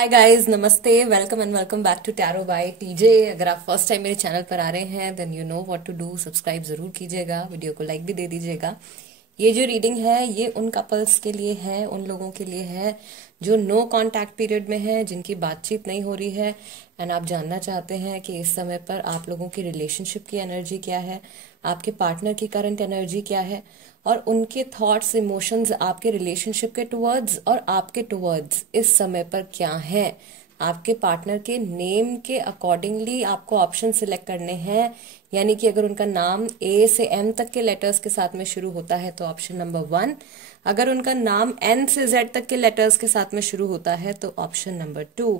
हाय guys, नमस्ते, welcome and welcome back to tarot by TJ. अगर आप फर्स्ट टाइम मेरे चैनल पर आ रहे हैं then you know what to do. Subscribe जरूर कीजिएगा, वीडियो को लाइक भी दे दीजिएगा। ये जो रीडिंग है ये उन कपल्स के लिए है, उन लोगों के लिए है जो नो कांटेक्ट पीरियड में है, जिनकी बातचीत नहीं हो रही है एंड आप जानना चाहते हैं कि इस समय पर आप लोगों की रिलेशनशिप की एनर्जी क्या है, आपके पार्टनर की करंट एनर्जी क्या है और उनके थॉट्स इमोशंस आपके रिलेशनशिप के टुवर्ड्स और आपके टुवर्ड्स इस समय पर क्या है। आपके पार्टनर के नेम के अकॉर्डिंगली आपको ऑप्शन सिलेक्ट करने हैं, यानी कि अगर उनका नाम ए से एम तक के लेटर्स के साथ में शुरू होता है तो ऑप्शन नंबर 1, अगर उनका नाम एन से जेड तक के लेटर्स के साथ में शुरू होता है तो ऑप्शन नंबर 2।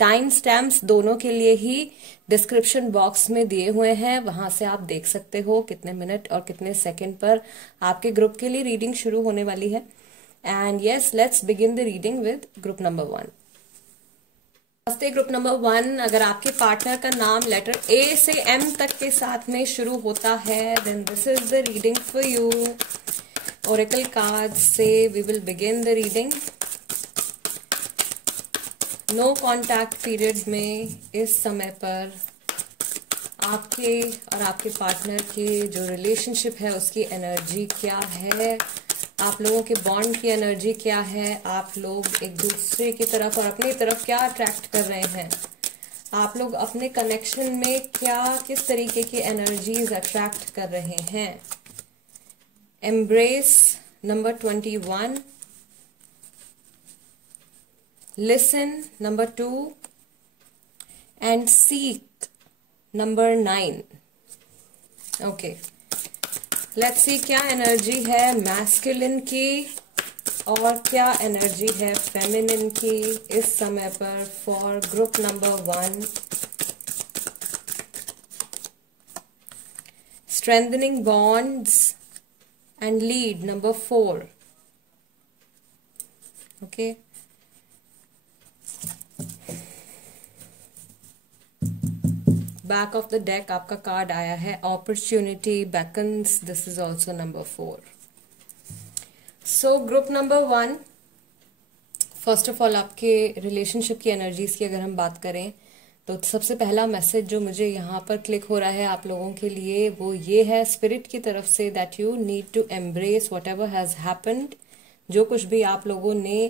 टाइम स्टैम्प्स दोनों के लिए ही डिस्क्रिप्शन बॉक्स में दिए हुए हैं, वहां से आप देख सकते हो कितने मिनट और कितने सेकंड पर आपके ग्रुप के लिए रीडिंग शुरू होने वाली है। And yes, let's begin the reading with group number 1। नमस्ते ग्रुप नंबर 1। अगर आपके पार्टनर का नाम लेटर ए से एम तक के साथ में शुरू होता है then this is the reading for you. Oracle card से we will begin the reading. No contact period में इस समय पर आपके और आपके पार्टनर की जो रिलेशनशिप है उसकी एनर्जी क्या है, आप लोगों के बॉन्ड की एनर्जी क्या है, आप लोग एक दूसरे की तरफ और अपनी तरफ क्या अट्रैक्ट कर रहे हैं, आप लोग अपने कनेक्शन में क्या किस तरीके की एनर्जीज अट्रैक्ट कर रहे हैं। Embrace number 21, listen number 2 and seek number 9। Okay, let's सी क्या एनर्जी है मैस्कुलिन की और क्या एनर्जी है फेमिनिन की इस समय पर for group number 1। Strengthening bonds and lead number 4। Okay, back of the deck आपका कार्ड आया है opportunity beckons, this is also number 4। So group number 1, first of all आपके रिलेशनशिप की एनर्जीज की अगर हम बात करें तो सबसे पहला मैसेज जो मुझे यहाँ पर क्लिक हो रहा है आप लोगों के लिए वो ये है स्पिरिट की तरफ से that you need to embrace whatever has happened. जो कुछ भी आप लोगों ने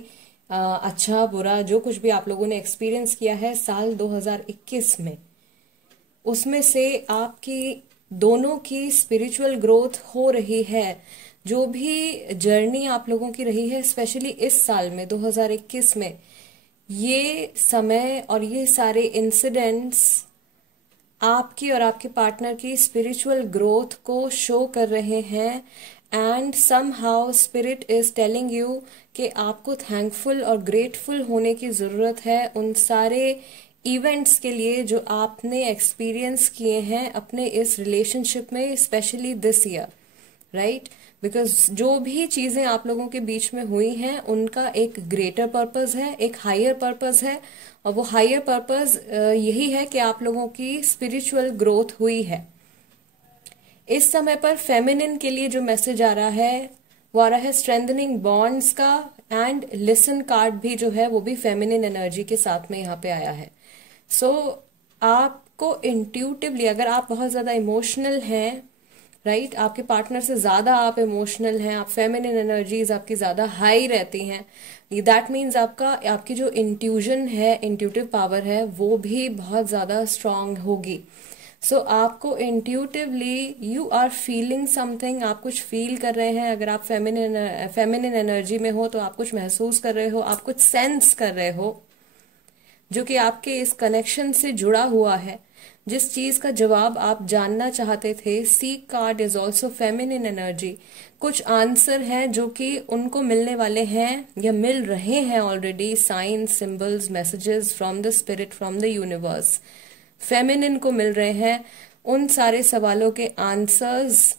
अच्छा बुरा जो कुछ भी आप लोगों ने एक्सपीरियंस किया है साल 2021 में, उसमें से आपकी दोनों की स्पिरिचुअल ग्रोथ हो रही है। जो भी जर्नी आप लोगों की रही है स्पेशली इस साल में 2021 में, ये समय और ये सारे इंसिडेंट्स आपकी और आपके पार्टनर की स्पिरिचुअल ग्रोथ को शो कर रहे हैं। And somehow spirit is telling you कि आपको थैंकफुल और ग्रेटफुल होने की जरूरत है उन सारे इवेंट्स के लिए जो आपने एक्सपीरियंस किए हैं अपने इस रिलेशनशिप में, specially this year, right? Because जो भी चीजें आप लोगों के बीच में हुई हैं उनका एक ग्रेटर पर्पस है, एक हायर पर्पस है, और वो हायर पर्पस यही है कि आप लोगों की स्पिरिचुअल ग्रोथ हुई है। इस समय पर फेमिनिन के लिए जो मैसेज आ रहा है वो आ रहा है स्ट्रेंथनिंग बॉन्ड्स का, एंड लिसन कार्ड भी जो है वो भी फेमिनिन एनर्जी के साथ में यहाँ पे आया है। सो आपको इंट्यूटिवली, अगर आप बहुत ज्यादा इमोशनल हैं, राइट, आपके पार्टनर से ज्यादा आप इमोशनल हैं, आप फेमिनिन एनर्जीज आपकी ज्यादा हाई रहती हैं, दैट मीन्स आपकी जो इंट्यूजन है, इंट्यूटिव पावर है, वो भी बहुत ज्यादा स्ट्रांग होगी। सो आपको intuitively you are feeling something, आप कुछ फील कर रहे हैं। अगर आप फेमिनिन एनर्जी में हो तो आप कुछ महसूस कर रहे हो, आप कुछ सेंस कर रहे हो जो कि आपके इस कनेक्शन से जुड़ा हुआ है, जिस चीज का जवाब आप जानना चाहते थे। Seek card is also feminine energy. कुछ आंसर हैं जो कि उनको मिलने वाले हैं या मिल रहे हैं already, science, symbols, messages from the spirit, from the universe, feminine को मिल रहे हैं। उन सारे सवालों के आंसर्स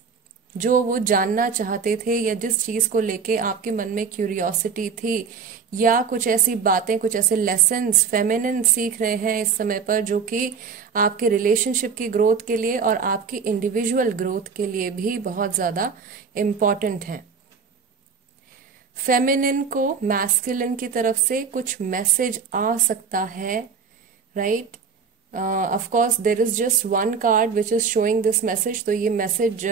जो वो जानना चाहते थे या जिस चीज को लेके आपके मन में क्यूरियोसिटी थी, या कुछ ऐसी बातें, कुछ ऐसे लेसन्स फेमिनिन सीख रहे हैं इस समय पर जो कि आपके रिलेशनशिप की ग्रोथ के लिए और आपकी इंडिविजुअल ग्रोथ के लिए भी बहुत ज्यादा इम्पोर्टेंट हैं। फेमिनिन को मैस्कुलिन की तरफ से कुछ मैसेज आ सकता है, right. Of course there is just one card which is showing this message, तो ये मैसेज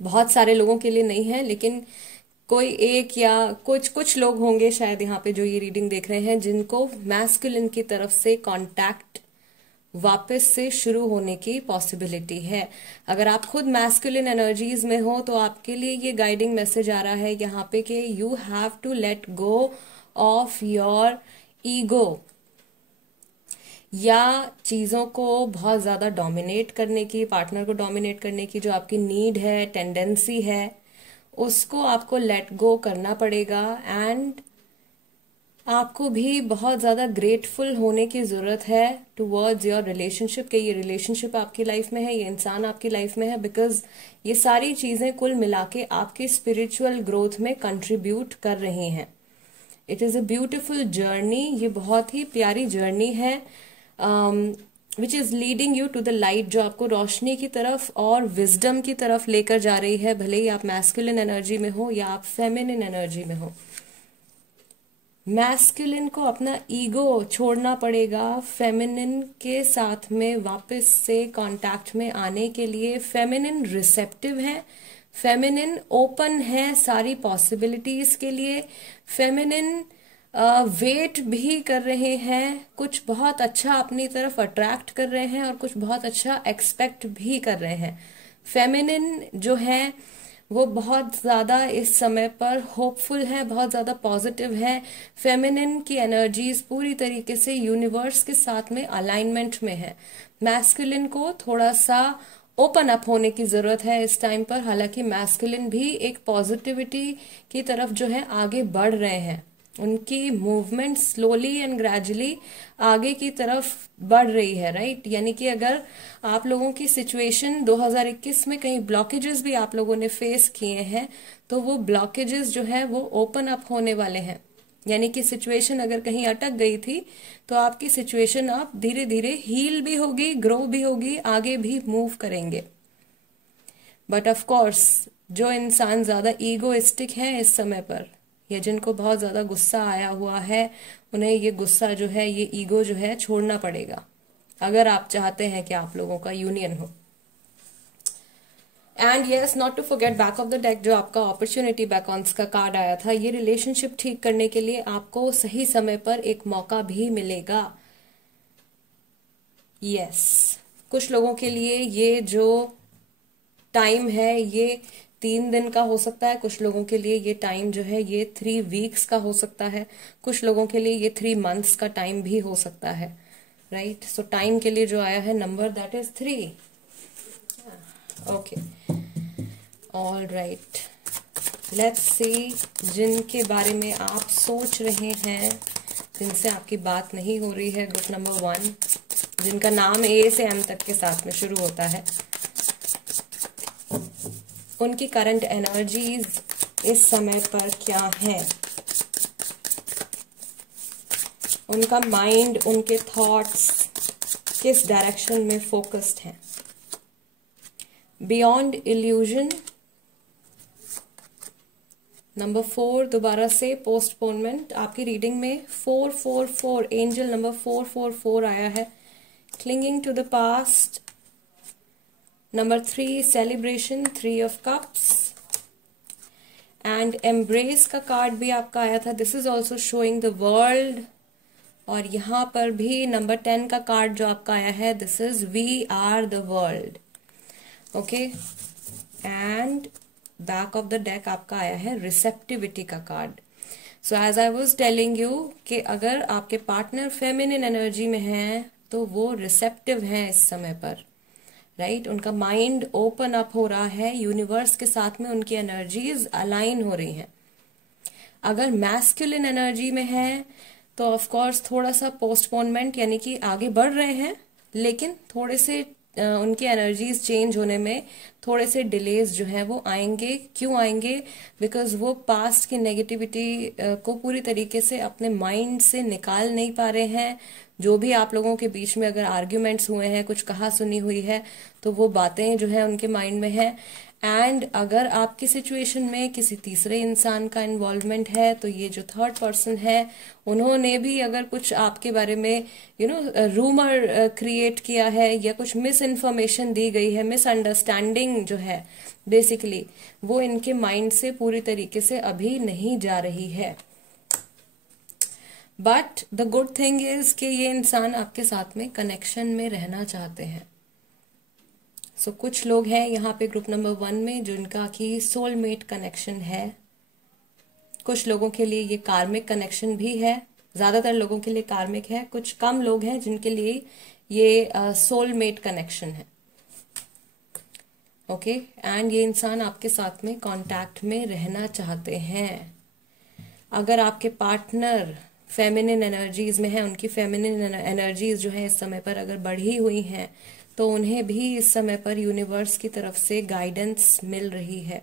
बहुत सारे लोगों के लिए नहीं है, लेकिन कोई एक या कुछ लोग होंगे शायद यहाँ पे जो ये रीडिंग देख रहे हैं जिनको मैस्कुलिन की तरफ से कांटेक्ट वापस से शुरू होने की पॉसिबिलिटी है। अगर आप खुद मैस्कुलिन एनर्जीज में हो तो आपके लिए ये गाइडिंग मैसेज आ रहा है यहाँ पे कि you have to let go of your ego, या चीजों को बहुत ज्यादा डोमिनेट करने की, पार्टनर को डोमिनेट करने की जो आपकी नीड है, टेंडेंसी है, उसको आपको लेट गो करना पड़ेगा। एंड आपको भी बहुत ज्यादा ग्रेटफुल होने की जरूरत है टुवर्ड्स योर रिलेशनशिप, कि ये रिलेशनशिप आपकी लाइफ में है, ये इंसान आपकी लाइफ में है, बिकॉज ये सारी चीजें कुल मिला के आपकी स्पिरिचुअल ग्रोथ में कंट्रीब्यूट कर रही हैं। It is a beautiful journey, ये बहुत ही प्यारी जर्नी है which is leading you to the light, जो आपको रोशनी की तरफ और विजडम की तरफ लेकर जा रही है, भले ही आप मैस्कुलिन एनर्जी में हो या आप फेमिनिन एनर्जी में हो। मैस्कुलिन को अपना ईगो छोड़ना पड़ेगा फेमिनिन के साथ में वापस से कांटेक्ट में आने के लिए। फेमिनिन रिसेप्टिव है, फेमिनिन ओपन है सारी पॉसिबिलिटीज के लिए, फेमिनिन वेट भी कर रहे हैं, कुछ बहुत अच्छा अपनी तरफ अट्रैक्ट कर रहे हैं और कुछ बहुत अच्छा एक्सपेक्ट भी कर रहे हैं। फेमिनिन जो है वो बहुत ज्यादा इस समय पर होपफुल है, बहुत ज्यादा पॉजिटिव है। फेमिनिन की एनर्जीज पूरी तरीके से यूनिवर्स के साथ में अलाइनमेंट में है। मैस्कुलिन को थोड़ा सा ओपन अप होने की जरूरत है इस टाइम पर, हालांकि मैस्कुलिन भी एक पॉजिटिविटी की तरफ जो है आगे बढ़ रहे हैं, उनकी मूवमेंट स्लोली एंड ग्रेजुअली आगे की तरफ बढ़ रही है, राइट। यानी कि अगर आप लोगों की सिचुएशन 2021 में कहीं ब्लॉकेजेस भी आप लोगों ने फेस किए हैं तो वो ब्लॉकेजेस जो है वो ओपन अप होने वाले हैं। यानी कि सिचुएशन अगर कहीं अटक गई थी तो आपकी सिचुएशन आप धीरे धीरे हील भी होगी, ग्रो भी होगी, आगे भी मूव करेंगे। बट ऑफ कोर्स जो इंसान ज्यादा ईगोइस्टिक है इस समय पर, या जिनको बहुत ज्यादा गुस्सा आया हुआ है, उन्हें ये गुस्सा जो है, ये ईगो जो है छोड़ना पड़ेगा अगर आप चाहते हैं कि आप लोगों का यूनियन हो। And yes, not to forget back of the deck जो आपका अपॉर्चुनिटी बैकॉन्स का कार्ड आया था, ये रिलेशनशिप ठीक करने के लिए आपको सही समय पर एक मौका भी मिलेगा। यस, कुछ लोगों के लिए ये जो टाइम है ये 3 दिन का हो सकता है, कुछ लोगों के लिए ये टाइम जो है ये 3 वीक्स का हो सकता है, कुछ लोगों के लिए ये 3 मंथ्स का टाइम भी हो सकता है, राइट। सो टाइम के लिए जो आया है number that is 3। Okay, all right, let's see जिनके बारे में आप सोच रहे हैं, जिनसे आपकी बात नहीं हो रही है, ग्रुप नंबर 1, जिनका नाम ए से एम तक के साथ में शुरू होता है, उनकी करंट एनर्जीज इस समय पर क्या है, उनका माइंड, उनके थॉट्स किस डायरेक्शन में फोकस्ड हैं। बियॉन्ड इल्यूजन नंबर 4, दोबारा से पोस्टपोनमेंट। आपकी रीडिंग में 444 एंजल नंबर 444 आया है। Clinging to the past number 3, celebration 3 of cups and embrace का कार्ड भी आपका आया था। This is also showing the world. और यहाँ पर भी नंबर 10 का कार्ड जो आपका आया है, this is we are the world. Okay, and back of the deck आपका आया है रिसेप्टिविटी का card. So as I was telling you कि अगर आपके पार्टनर फेमिनिन एनर्जी में हैं तो वो रिसेप्टिव हैं इस समय पर, राइट। उनका माइंड ओपन अप हो रहा है, यूनिवर्स के साथ में उनकी एनर्जीज अलाइन हो रही हैं। अगर मैस्कुलिन एनर्जी में है तो ऑफ कोर्स थोड़ा सा पोस्टपोनमेंट, यानी कि आगे बढ़ रहे हैं लेकिन थोड़े से उनकी एनर्जीज चेंज होने में थोड़े से डिलेज जो है वो आएंगे। क्यों आएंगे? बिकॉज वो पास्ट की नेगेटिविटी को पूरी तरीके से अपने माइंड से निकाल नहीं पा रहे हैं। जो भी आप लोगों के बीच में अगर आर्ग्यूमेंट्स हुए हैं, कुछ कहा सुनी हुई है, तो वो बातें जो है उनके माइंड में है। एंड अगर आपकी सिचुएशन में किसी तीसरे इंसान का इन्वॉल्वमेंट है तो ये जो थर्ड पर्सन है उन्होंने भी अगर कुछ आपके बारे में रूमर क्रिएट किया है या कुछ मिस इन्फॉर्मेशन दी गई है, मिसअंडरस्टैंडिंग जो है बेसिकली वो इनके माइंड से पूरी तरीके से अभी नहीं जा रही है। But the good thing is कि ये इंसान आपके साथ में कनेक्शन में रहना चाहते हैं। सो कुछ लोग हैं यहाँ पे ग्रुप नंबर 1 में जिनका कि सोलमेट कनेक्शन है। कुछ लोगों के लिए ये कार्मिक कनेक्शन भी है, ज्यादातर लोगों के लिए कार्मिक है, कुछ कम लोग हैं जिनके लिए ये सोलमेट कनेक्शन है। ओके, एंड ये इंसान आपके साथ में कांटेक्ट में रहना चाहते हैं। अगर आपके पार्टनर फेमिनिन एनर्जीज में है, उनकी फेमिनिन एनर्जीज जो है इस समय पर अगर बढ़ी हुई हैं तो उन्हें भी इस समय पर यूनिवर्स की तरफ से गाइडेंस मिल रही है।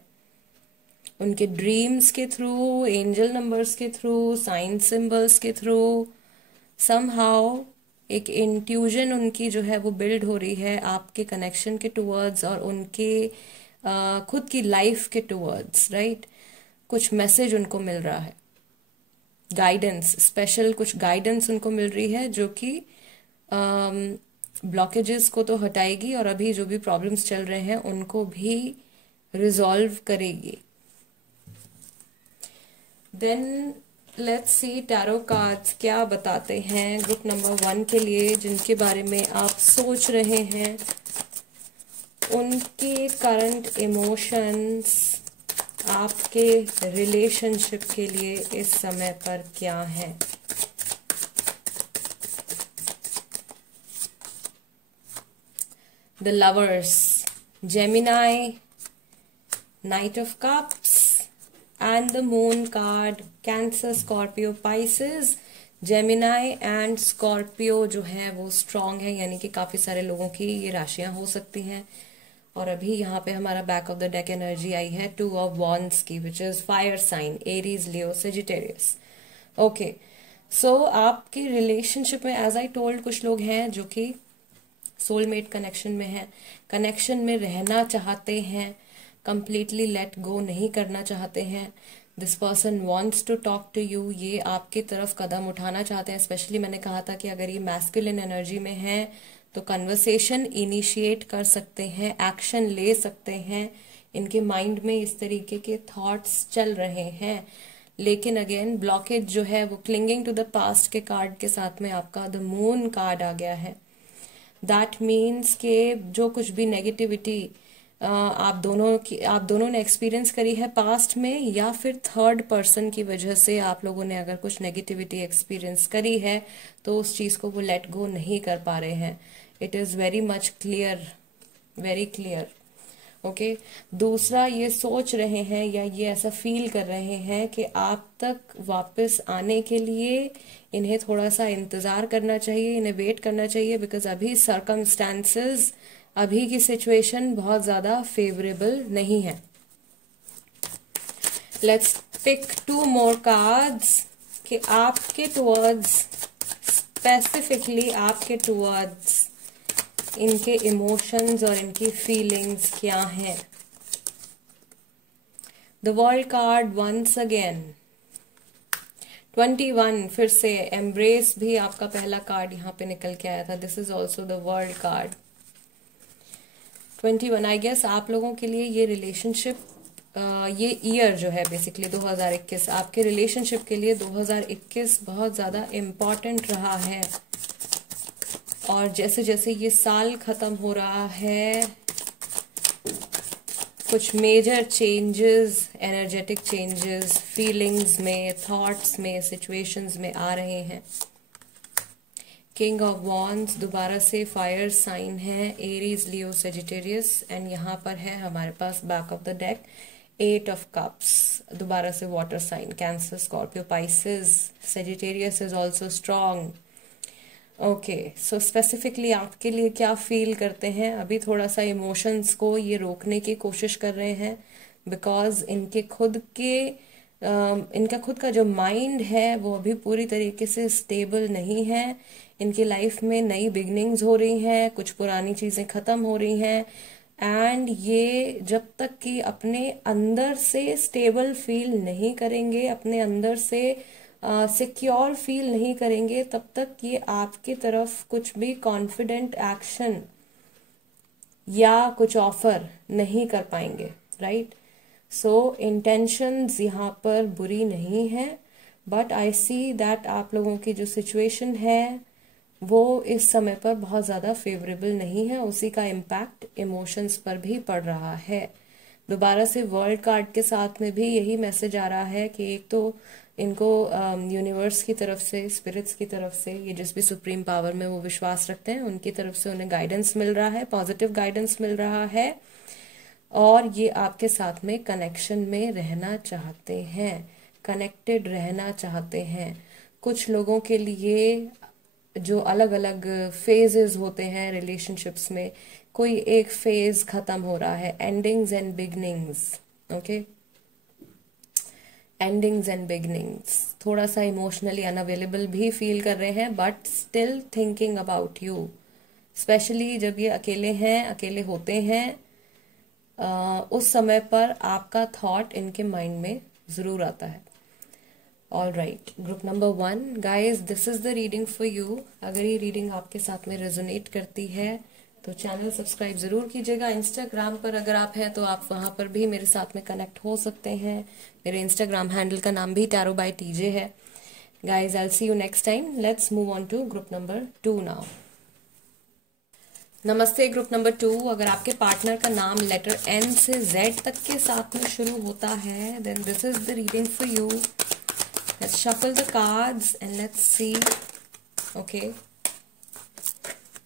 उनके ड्रीम्स के थ्रू, एंजल नंबर्स के थ्रू, साइन सिंबल्स के थ्रू समहाउ एक इंट्यूजन उनकी जो है वो बिल्ड हो रही है आपके कनेक्शन के टुवर्ड्स और उनके खुद की लाइफ के टुवर्ड्स, राइट। कुछ मैसेज उनको मिल रहा है, गाइडेंस, स्पेशल कुछ गाइडेंस उनको मिल रही है जो कि ब्लॉकेजेस को तो हटाएगी और अभी जो भी प्रॉब्लम्स चल रहे हैं उनको भी रिजॉल्व करेगी। Then let's see tarot cards क्या बताते हैं ग्रुप नंबर 1 के लिए, जिनके बारे में आप सोच रहे हैं। उनके करंट इमोशंस आपके रिलेशनशिप के लिए इस समय पर क्या है। The Lovers, Gemini, Knight of Cups and the Moon card, Cancer, Scorpio, Pisces, Gemini and Scorpio जो है वो स्ट्रांग है, यानी कि काफी सारे लोगों की ये राशियां हो सकती हैं। और अभी यहाँ पे हमारा back of the deck energy आई है 2 of Wands की, which is fire sign, Aries, Leo, Sagittarius. Okay, so आपके रिलेशनशिप में एज आई टोल्ड कुछ लोग हैं जो कि सोलमेट कनेक्शन में है, कनेक्शन में रहना चाहते हैं, कंप्लीटली लेट गो नहीं करना चाहते हैं। This person wants to talk to you, ये आपकी तरफ कदम उठाना चाहते हैं। स्पेशली मैंने कहा था कि अगर ये मैस्कुलिन एनर्जी में है तो कन्वर्सेशन इनिशिएट कर सकते हैं, एक्शन ले सकते हैं। इनके माइंड में इस तरीके के थॉट्स चल रहे हैं, लेकिन अगेन ब्लॉकेज जो है वो क्लिंगिंग टू द पास्ट के कार्ड के साथ में आपका द मून कार्ड आ गया है। दैट मीन्स के जो कुछ भी नेगेटिविटी आप दोनों ने एक्सपीरियंस करी है पास्ट में, या फिर थर्ड पर्सन की वजह से आप लोगों ने अगर कुछ नेगेटिविटी एक्सपीरियंस करी है तो उस चीज को वो लेट गो नहीं कर पा रहे हैं। It is very much clear, very clear. Okay, दूसरा ये सोच रहे हैं या ये ऐसा फील कर रहे हैं कि आप तक वापस आने के लिए इन्हें थोड़ा सा इंतजार करना चाहिए, इन्हें वेट करना चाहिए, बिकॉज अभी सर्कमस्टांसेस, अभी की सिचुएशन बहुत ज्यादा फेवरेबल नहीं है। लेट्स पिक 2 more कार्ड्स कि आपके टुवर्ड्स, स्पेसिफिकली आपके टुवर्ड्स इनके इमोशंस और इनकी फीलिंग्स क्या हैं। The world card once again, 21 फिर से, एम्ब्रेस भी आपका पहला कार्ड यहाँ पे निकल के आया था। This is also the world card. 21 I guess आप लोगों के लिए ये रिलेशनशिप, ये ईयर जो है बेसिकली 2021 आपके रिलेशनशिप के लिए 2021 बहुत ज्यादा इम्पोर्टेंट रहा है। और जैसे जैसे ये साल खत्म हो रहा है कुछ major changes, energetic changes feelings में, थॉट्स में, सिचुएशंस में आ रहे हैं। किंग ऑफ वॉन्ड्स दोबारा से फायर साइन है, एरीज, लियो, सेजिटेरियस, एंड यहाँ पर है हमारे पास back of the deck 8 of cups, दोबारा से water sign, Cancer, Scorpio, Pisces, Sagittarius is also strong. Okay, so specifically आपके लिए क्या फील करते हैं। अभी थोड़ा सा इमोशंस को ये रोकने की कोशिश कर रहे हैं, बिकॉज इनका खुद का जो माइंड है वो अभी पूरी तरीके से स्टेबल नहीं है। इनकी लाइफ में नई बिगनिंग्स हो रही हैं, कुछ पुरानी चीजें खत्म हो रही हैं, एंड ये जब तक कि अपने अंदर से स्टेबल फील नहीं करेंगे, अपने अंदर से सिक्योर फील नहीं करेंगे, तब तक ये आपकी तरफ कुछ भी कॉन्फिडेंट एक्शन या कुछ ऑफर नहीं कर पाएंगे, राइट? सो इंटेंशंस यहाँ पर बुरी नहीं है, बट आई सी दैट आप लोगों की जो सिचुएशन है वो इस समय पर बहुत ज़्यादा फेवरेबल नहीं है, उसी का इम्पैक्ट इमोशंस पर भी पड़ रहा है। दोबारा से वर्ल्ड कार्ड के साथ में भी यही मैसेज आ रहा है कि एक तो इनको यूनिवर्स की तरफ से, स्पिरिट्स की तरफ से, ये जिस भी सुप्रीम पावर में वो विश्वास रखते हैं उनकी तरफ से उन्हें गाइडेंस मिल रहा है, पॉजिटिव गाइडेंस मिल रहा है, और ये आपके साथ में कनेक्शन में रहना चाहते हैं, कनेक्टेड रहना चाहते हैं। कुछ लोगों के लिए जो अलग अलग फेजेस होते हैं रिलेशनशिप्स में, कोई एक फेज खत्म हो रहा है, endings and beginnings, okay, endings and beginnings. थोड़ा सा इमोशनली अनअवेलेबल भी फील कर रहे हैं, but still thinking about you, specially जब ये अकेले हैं, अकेले होते हैं, उस समय पर आपका थॉट इनके माइंड में जरूर आता है। All right, group number 1, guys this is the reading for you. अगर ये रीडिंग आपके साथ में रेजोनेट करती है तो चैनल सब्सक्राइब जरूर कीजिएगा। इंस्टाग्राम पर अगर आप हैं तो आप वहां पर भी मेरे साथ में कनेक्ट हो सकते हैं। मेरे इंस्टाग्राम हैंडल का नाम भी टैरो बाय टीजे है। Guys I will see you next time. Let's move on to group number 2 now. नमस्ते ग्रुप नंबर 2। अगर आपके पार्टनर का नाम लेटर एन से जेड तक के साथ में शुरू होता है, then this is the reading for you. Let's shuffle the cards and let's see. Okay.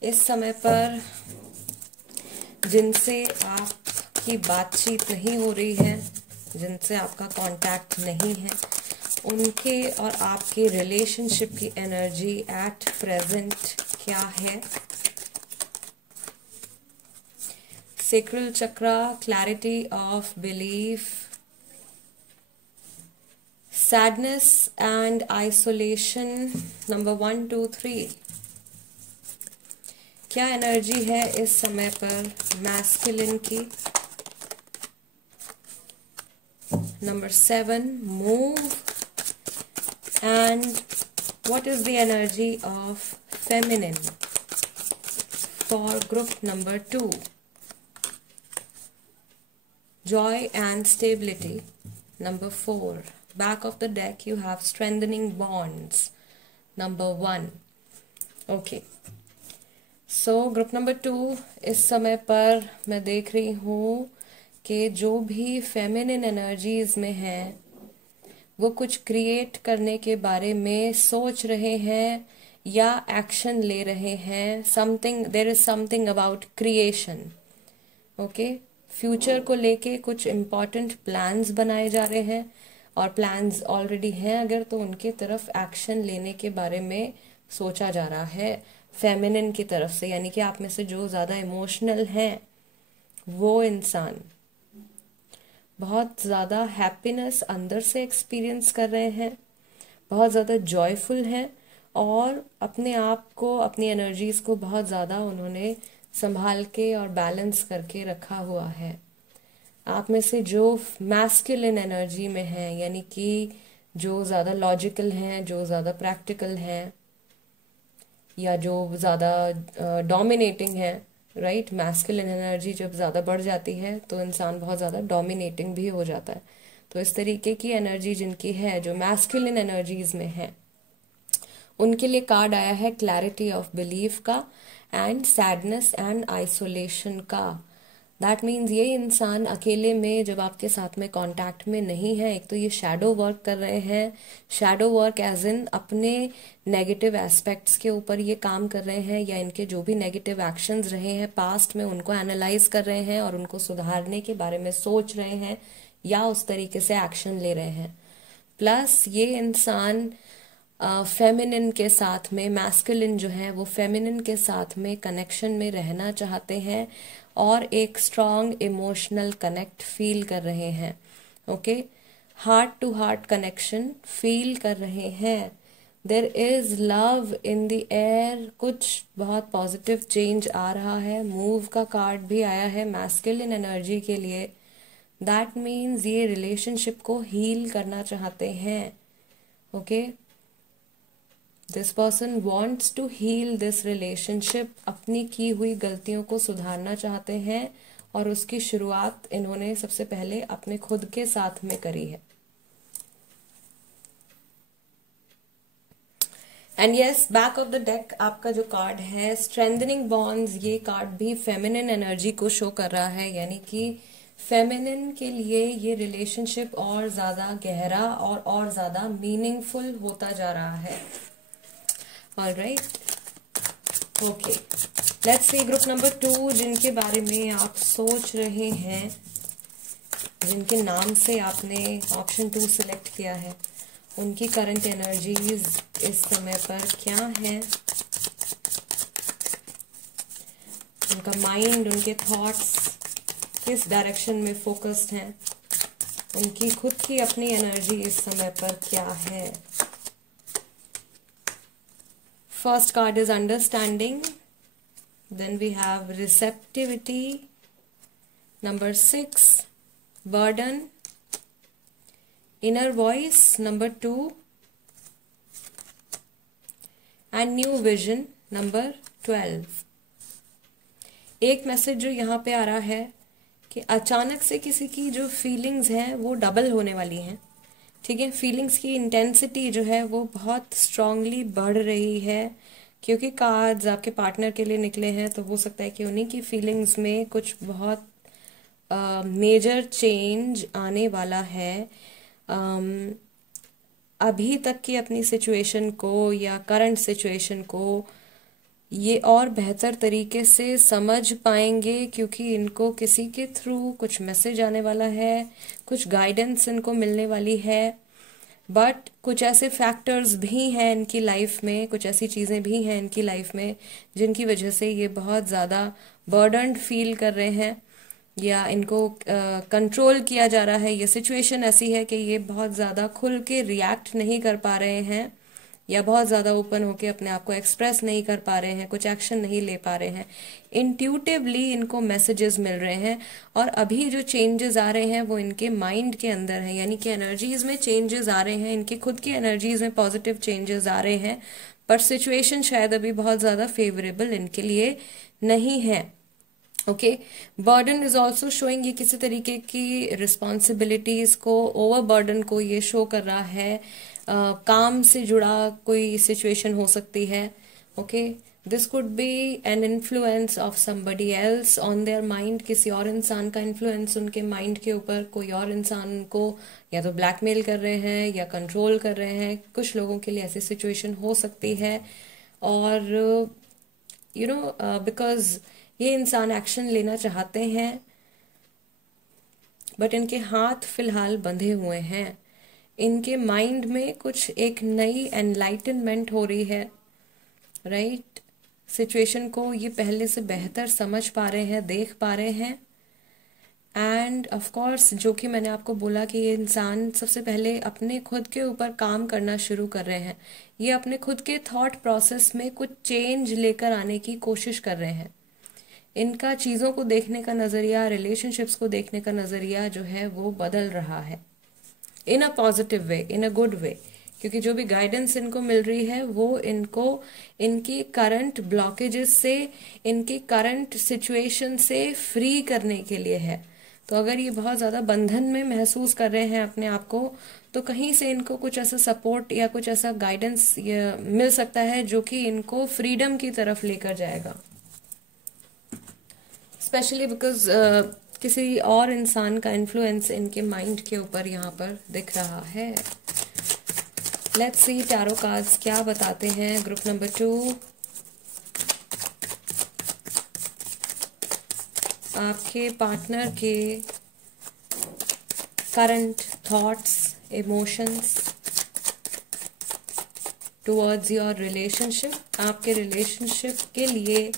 इस समय पर जिनसे आपकी बातचीत नहीं हो रही है, जिनसे आपका कांटेक्ट नहीं है, उनके और आपके रिलेशनशिप की एनर्जी एट प्रेजेंट क्या है? Sacral chakra, clarity of belief, sadness and isolation, number 1 2 3। क्या एनर्जी है इस समय पर मैस्कुलिन की? Number 7 move, and what is the energy of feminine for group number 2? Joy and stability, number 4। Back of the deck you have strengthening bonds, number 1। Okay, so group number 2, इस समय पर मैं देख रही हूँ कि जो भी फेमिनिन एनर्जीज में हैं वो कुछ क्रिएट करने के बारे में सोच रहे हैं या एक्शन ले रहे हैं। Something, there is something about creation. Okay, future को लेके कुछ इम्पॉर्टेंट प्लान्स बनाए जा रहे हैं, और प्लान्स ऑलरेडी हैं अगर, तो उनके तरफ एक्शन लेने के बारे में सोचा जा रहा है फेमिनिन की तरफ से। यानी कि आप में से जो ज्यादा इमोशनल हैं वो इंसान बहुत ज्यादा हैप्पीनेस अंदर से एक्सपीरियंस कर रहे हैं, बहुत ज्यादा जॉयफुल हैं, और अपने आप को, अपनी एनर्जीज को बहुत ज्यादा उन्होंने संभाल के और बैलेंस करके रखा हुआ है। आप में से जो मैस्कुलिन एनर्जी में है, यानी कि जो ज्यादा लॉजिकल हैं, जो ज्यादा प्रैक्टिकल हैं, या जो ज्यादा डोमिनेटिंग है, राइट? मैस्कुलिन एनर्जी जब ज्यादा बढ़ जाती है तो इंसान बहुत ज्यादा डोमिनेटिंग भी हो जाता है। तो इस तरीके की एनर्जी जिनकी है, जो मैस्कुलिन एनर्जीज में है, उनके लिए कार्ड आया है क्लैरिटी ऑफ बिलीफ का एंड सैडनेस एंड आइसोलेशन का। दैट मीन्स ये इंसान अकेले में जब आपके साथ में कांटेक्ट में नहीं है, एक तो ये शैडो वर्क कर रहे हैं। शैडो वर्क एज इन अपने नेगेटिव एस्पेक्ट्स के ऊपर ये काम कर रहे हैं, या इनके जो भी नेगेटिव एक्शंस रहे हैं पास्ट में उनको एनालाइज कर रहे हैं और उनको सुधारने के बारे में सोच रहे हैं, या उस तरीके से एक्शन ले रहे हैं। प्लस ये इंसान फेमिनिन के साथ में, मैस्कुलिन जो है वो फेमिनिन के साथ में कनेक्शन में रहना चाहते हैं और एक स्ट्रॉन्ग इमोशनल कनेक्ट फील कर रहे हैं। Okay, heart to heart connection feel कर रहे हैं। There is love in the air, कुछ बहुत पॉजिटिव चेंज आ रहा है। मूव का कार्ड भी आया है मैस्कुलिन एनर्जी के लिए। दैट मीन्स ये रिलेशनशिप को हील करना चाहते हैं। Okay, this person wants to heal this relationship, अपनी की हुई गलतियों को सुधारना चाहते हैं और उसकी शुरुआत इन्होंने सबसे पहले अपने खुद के साथ में करी है। And yes, back of the deck आपका जो कार्ड है स्ट्रेंथनिंग बॉन्ड्स, ये कार्ड भी फेमिनिन एनर्जी को शो कर रहा है, यानी कि फेमिनिन के लिए ये रिलेशनशिप और ज्यादा गहरा और ज्यादा मीनिंगफुल होता जा रहा है। Alright, okay, let's see group number 2, जिनके बारे में आप सोच रहे हैं, जिनके नाम से आपने ऑप्शन 2 सिलेक्ट किया है, उनकी करंट एनर्जीज इस समय पर क्या है, उनका माइंड, उनके थॉट्स किस डायरेक्शन में फोकस्ड हैं, उनकी खुद की अपनी एनर्जी इस समय पर क्या है। First card is understanding, then we have receptivity, number 6 burden, inner voice number 2 and new vision number 12। एक मैसेज जो यहाँ पे आ रहा है कि अचानक से किसी की जो फीलिंग्स हैं वो डबल होने वाली हैं। ठीक है, फीलिंग्स की इंटेंसिटी जो है वो बहुत स्ट्रांगली बढ़ रही है, क्योंकि कार्ड्स आपके पार्टनर के लिए निकले हैं, तो हो सकता है कि उन्हीं की फीलिंग्स में कुछ बहुत मेजर चेंज आने वाला है। अभी तक की अपनी सिचुएशन को या करंट सिचुएशन को ये और बेहतर तरीके से समझ पाएंगे, क्योंकि इनको किसी के थ्रू कुछ मैसेज आने वाला है, कुछ गाइडेंस इनको मिलने वाली है। बट कुछ ऐसे फैक्टर्स भी हैं इनकी लाइफ में, कुछ ऐसी चीज़ें भी हैं इनकी लाइफ में जिनकी वजह से ये बहुत ज़्यादा बर्डन्ड फील कर रहे हैं, या इनको कंट्रोल किया जा रहा है। ये सिचुएशन ऐसी है कि ये बहुत ज़्यादा खुल के रिएक्ट नहीं कर पा रहे हैं, या बहुत ज़्यादा ओपन होके अपने आप को एक्सप्रेस नहीं कर पा रहे हैं, कुछ एक्शन नहीं ले पा रहे हैं। इंट्यूटिवली इनको मैसेजेस मिल रहे हैं, और अभी जो चेंजेस आ रहे हैं वो इनके माइंड के अंदर है, यानी कि एनर्जीज में चेंजेस आ रहे हैं, इनकी खुद की एनर्जीज में पॉजिटिव चेंजेस आ रहे हैं, पर सिचुएशन शायद अभी बहुत ज़्यादा फेवरेबल इनके लिए नहीं है। Okay, burden is also showing, ये किसी तरीके की रिस्पॉन्सिबिलिटीज को, ओवर बर्डन को ये शो कर रहा है। काम से जुड़ा कोई सिचुएशन हो सकती है। Okay, this could be an influence of somebody else on their mind, किसी और इंसान का इन्फ्लुएंस उनके माइंड के ऊपर, कोई और इंसान को या तो ब्लैकमेल कर रहे हैं या कंट्रोल कर रहे हैं। कुछ लोगों के लिए ऐसी सिचुएशन हो सकती है, और यू नो बिकॉज ये इंसान एक्शन लेना चाहते हैं, बट इनके हाथ फिलहाल बंधे हुए हैं। इनके माइंड में कुछ एक नई एनलाइटनमेंट हो रही है, राइट। सिचुएशन को ये पहले से बेहतर समझ पा रहे हैं, देख पा रहे हैं। एंड ऑफ कोर्स, जो कि मैंने आपको बोला कि ये इंसान सबसे पहले अपने खुद के ऊपर काम करना शुरू कर रहे हैं। ये अपने खुद के थॉट प्रोसेस में कुछ चेंज लेकर आने की कोशिश कर रहे हैं। इनका चीज़ों को देखने का नज़रिया, रिलेशनशिप्स को देखने का नज़रिया जो है वो बदल रहा है, इन a positive way, in a good way, क्योंकि जो भी गाइडेंस इनको मिल रही है वो इनको इनकी करंट ब्लॉकेजेस से, इनकी करंट सिचुएशन से फ्री करने के लिए है। तो अगर ये बहुत ज़्यादा बंधन में महसूस कर रहे हैं अपने आप को, तो कहीं से इनको कुछ ऐसा सपोर्ट या कुछ ऐसा गाइडेंस मिल सकता है जो कि इनको फ्रीडम की तरफ लेकर जाएगा। स्पेशली बिकॉज किसी और इंसान का इन्फ्लुएंस इनके माइंड के ऊपर यहाँ पर दिख रहा है। लेट्स सी टैरो कार्ड्स क्या बताते हैं ग्रुप नंबर 2। आपके पार्टनर के current thoughts, emotions towards your relationship, आपके रिलेशनशिप के लिए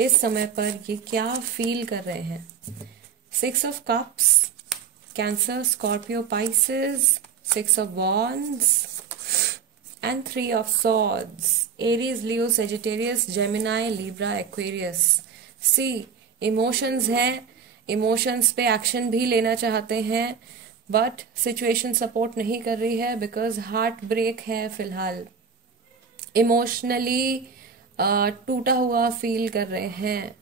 इस समय पर ये क्या फील कर रहे हैं। 6 of cups, cancer, Scorpio, Pisces, 6 of wands, and 3 of swords. Aries, Leo, Sagittarius, Gemini, Libra, Aquarius. See, emotions हैं, इमोशंस पे एक्शन भी लेना चाहते हैं, बट सिचुएशन सपोर्ट नहीं कर रही है बिकॉज हार्ट ब्रेक है फिलहाल. इमोशनली टूटा हुआ फील कर रहे हैं.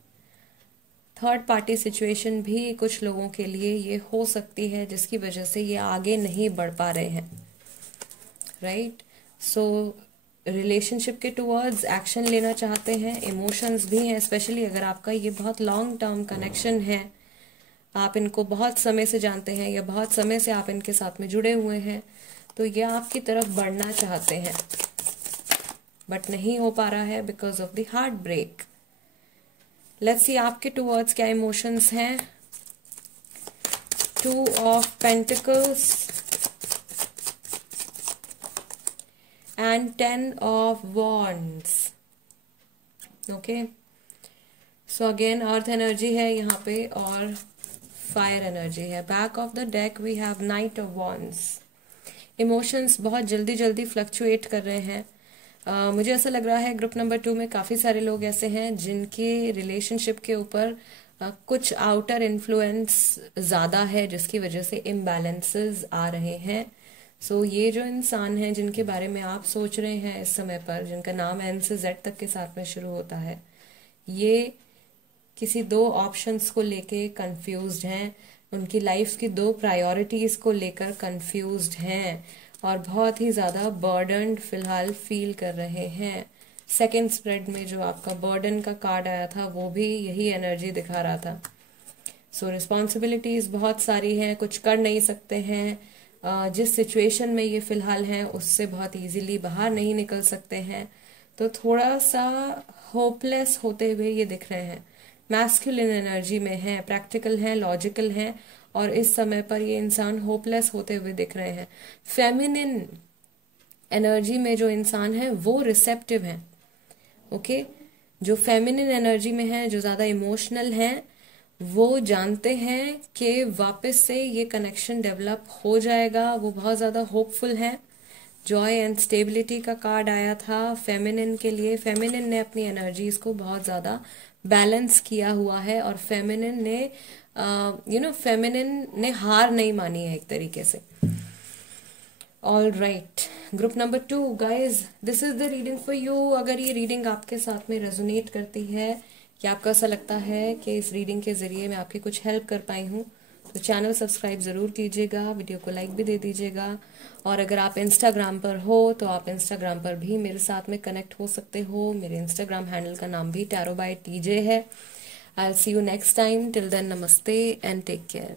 थर्ड पार्टी सिचुएशन भी कुछ लोगों के लिए ये हो सकती है जिसकी वजह से ये आगे नहीं बढ़ पा रहे हैं. राइट, सो रिलेशनशिप के टुवर्ड्स एक्शन लेना चाहते हैं, इमोशंस भी हैं, स्पेशली अगर आपका ये बहुत लॉन्ग टर्म कनेक्शन है, आप इनको बहुत समय से जानते हैं या बहुत समय से आप इनके साथ में जुड़े हुए हैं, तो ये आपकी तरफ बढ़ना चाहते हैं बट नहीं हो पा रहा है because of the heart break. Let's see आपके टुवर्ड्स क्या इमोशंस हैं. 2 of Pentacles and 10 of Wands. Okay, so again earth energy है यहाँ पे और फायर एनर्जी है. Back of the deck we have knight of wands. Emotions बहुत जल्दी जल्दी फ्लक्चुएट कर रहे हैं. मुझे ऐसा लग रहा है ग्रुप नंबर 2 में काफी सारे लोग ऐसे हैं जिनके रिलेशनशिप के ऊपर कुछ आउटर इन्फ्लुएंस ज्यादा है जिसकी वजह से इम्बैलेंसेस आ रहे हैं. सो ये जो इंसान हैं जिनके बारे में आप सोच रहे हैं इस समय पर, जिनका नाम एन से जेड तक के साथ में शुरू होता है, ये किसी 2 ऑप्शंस को लेके कंफ्यूज्ड हैं. उनकी लाइफ की 2 प्रायोरिटीज को लेकर कंफ्यूज्ड हैं और बहुत ही ज्यादा बर्डन फिलहाल फील कर रहे हैं. सेकेंड स्प्रेड में जो आपका बर्डन का कार्ड आया था वो भी यही एनर्जी दिखा रहा था. सो रिस्पॉन्सिबिलिटीज बहुत सारी हैं, कुछ कर नहीं सकते हैं. जिस सिचुएशन में ये फिलहाल हैं उससे बहुत इजीली बाहर नहीं निकल सकते हैं, तो थोड़ा सा होपलेस होते हुए ये दिख रहे हैं. मैस्कुलिन एनर्जी में है, प्रैक्टिकल हैं, लॉजिकल हैं और इस समय पर ये इंसान होपलेस होते हुए दिख रहे हैं. फेमिनिन एनर्जी में जो इंसान है वो रिसेप्टिव हैं. ओके, जो फेमिनिन एनर्जी में है, जो ज्यादा इमोशनल हैं, वो जानते हैं कि वापस से ये कनेक्शन डेवलप हो जाएगा. वो बहुत ज्यादा होपफुल हैं. जॉय एंड स्टेबिलिटी का कार्ड आया था फेमिनिन के लिए. फेमिनिन ने अपनी एनर्जीज को बहुत ज्यादा बैलेंस किया हुआ है और फेमिनिन ने फेमिनिन ने हार नहीं मानी है एक तरीके से. All right, group number 2 guys, this is the reading for you. अगर ये रीडिंग आपके साथ में रेजोनेट करती है या आपको ऐसा लगता है कि इस रीडिंग के जरिए मैं आपकी कुछ हेल्प कर पाई हूँ, तो चैनल सब्सक्राइब जरूर कीजिएगा, वीडियो को लाइक भी दे दीजिएगा. और अगर आप इंस्टाग्राम पर हो तो आप इंस्टाग्राम पर भी मेरे साथ में कनेक्ट हो सकते हो. मेरे इंस्टाग्राम हैंडल का नाम भी tarot by TJ है. I'll see you next time. Till then, namaste and take care.